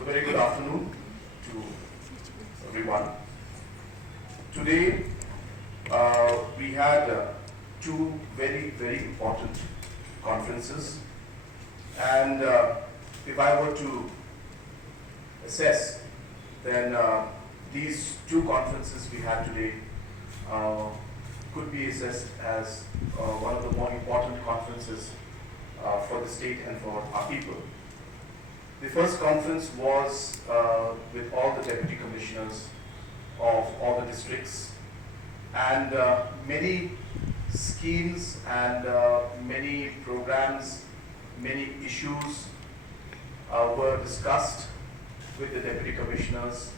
So very good afternoon to everyone. Today we had two very important conferences, and if I were to assess, then these two conferences we had today could be assessed as one of the more important conferences for the state and for our people. The first conference was with all the deputy commissioners of all the districts, and many schemes and many programs, many issues were discussed with the deputy commissioners,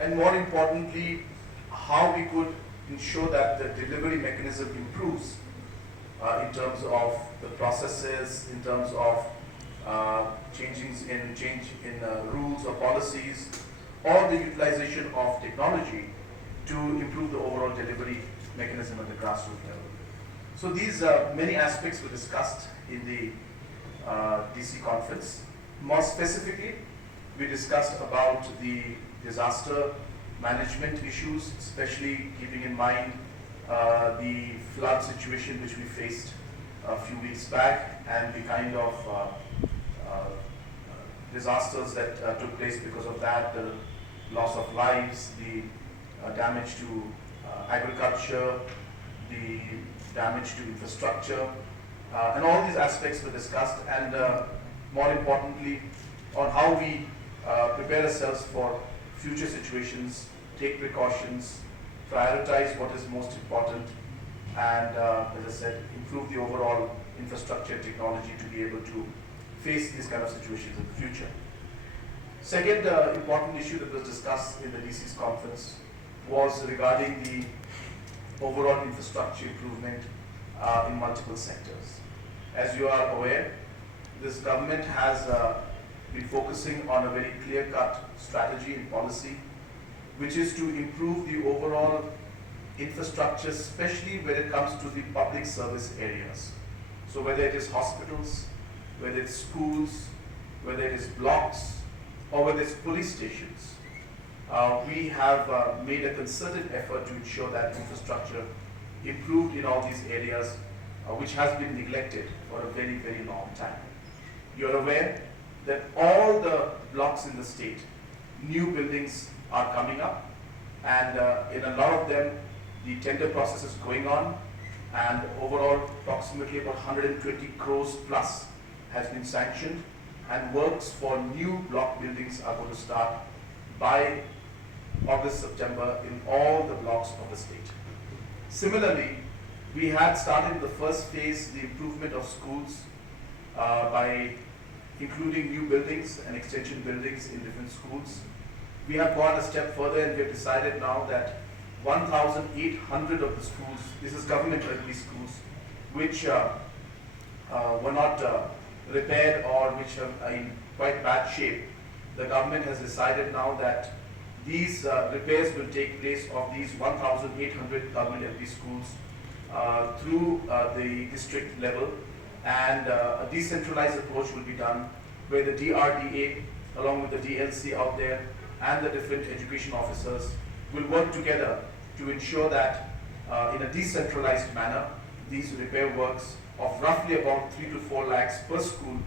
and more importantly, how we could ensure that the delivery mechanism improves in terms of the processes, in terms of change in rules or policies, or the utilization of technology to improve the overall delivery mechanism at the grassroots level. So these many aspects were discussed in the DC conference. More specifically, we discussed about the disaster management issues, especially keeping in mind the flood situation which we faced a few weeks back, and the kind of disasters that took place because of that, the loss of lives, the damage to agriculture, the damage to infrastructure, and all these aspects were discussed, and more importantly, on how we prepare ourselves for future situations, take precautions, prioritize what is most important, and as I said, improve the overall infrastructure and technology to be able to face these kind of situations in the future. Second important issue that was discussed in the DC's conference was regarding the overall infrastructure improvement in multiple sectors. As you are aware, this government has been focusing on a very clear-cut strategy and policy, which is to improve the overall infrastructure, especially when it comes to the public service areas. So whether it is hospitals, whether it's schools, whether it is blocks, or whether it's police stations, we have made a concerted effort to ensure that infrastructure improved in all these areas, which has been neglected for a very long time. You're aware that all the blocks in the state, new buildings are coming up, and in a lot of them, the tender process is going on, and overall approximately about 120 crores plus has been sanctioned, and works for new block buildings are going to start by August, September in all the blocks of the state. Similarly, we had started the first phase, the improvement of schools, by including new buildings and extension buildings in different schools. We have gone a step further, and we have decided now that 1,800 of the schools, this is government-friendly schools, which were not repaired or which are in quite bad shape, the government has decided now that these repairs will take place of these 1,800 government-friendly schools through the district level, and a decentralized approach will be done where the DRDA along with the DLC out there and the different education officers will work together to ensure that in a decentralized manner, these repair works of roughly about 3 to 4 lakhs per school,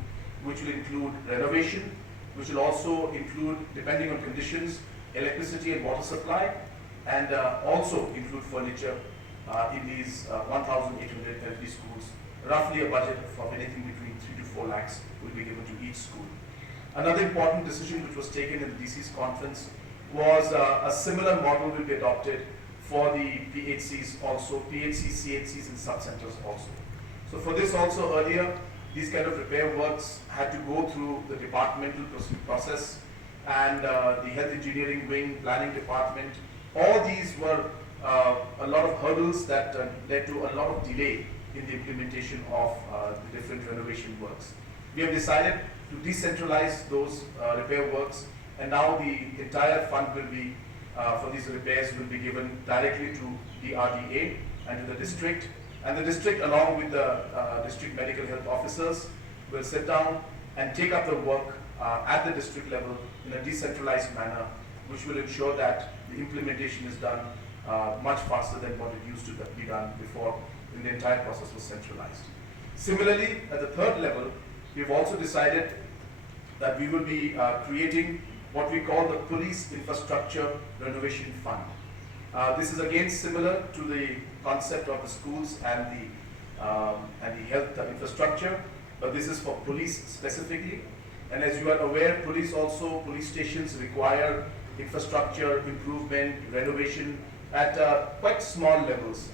which will include renovation, which will also include, depending on conditions, electricity and water supply, and also include furniture in these 1,800 LP schools. Roughly a budget of anything between 3 to 4 lakhs will be given to each school. Another important decision which was taken in the DC's conference was a similar model will be adopted for the PHCs also, PHCs, CHCs and sub-centers also. So for this also earlier, these kind of repair works had to go through the departmental process, and the health engineering wing, planning department. All these were a lot of hurdles that led to a lot of delay in the implementation of the different renovation works. We have decided to decentralize those repair works, and now the entire fund will be for these repairs will be given directly to the RDA and to the district, and the district along with the district medical health officers will sit down and take up the work at the district level in a decentralized manner, which will ensure that the implementation is done much faster than what it used to be done before, when the entire process was centralized. Similarly, at the third level, we've also decided that we will be creating what we call the Police Infrastructure Renovation Fund. This is again similar to the concept of the schools and the health infrastructure, but this is for police specifically. And as you are aware, police stations require infrastructure improvement, renovation at quite small levels.